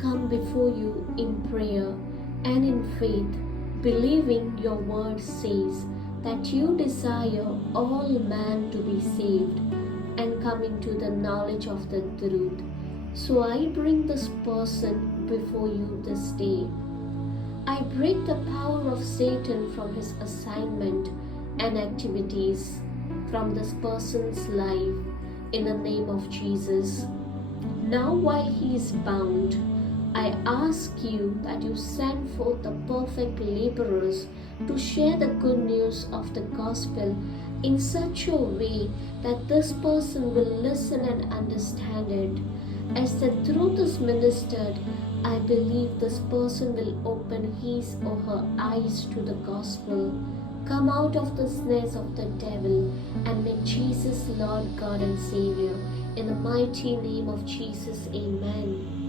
come before you in prayer and in faith, believing your word says that you desire all men to be saved and come into the knowledge of the truth. So I bring this person before you this day. I break the power of Satan from his assignment and activities from this person's life in the name of Jesus. Now while he is bound, I ask you that you send forth the perfect laborers to share the good news of the gospel in such a way that this person will listen and understand it. As the truth is ministered, I believe this person will open his or her eyes to the gospel, come out of the snares of the devil, and make Jesus Lord, God and Savior. In the mighty name of Jesus, amen.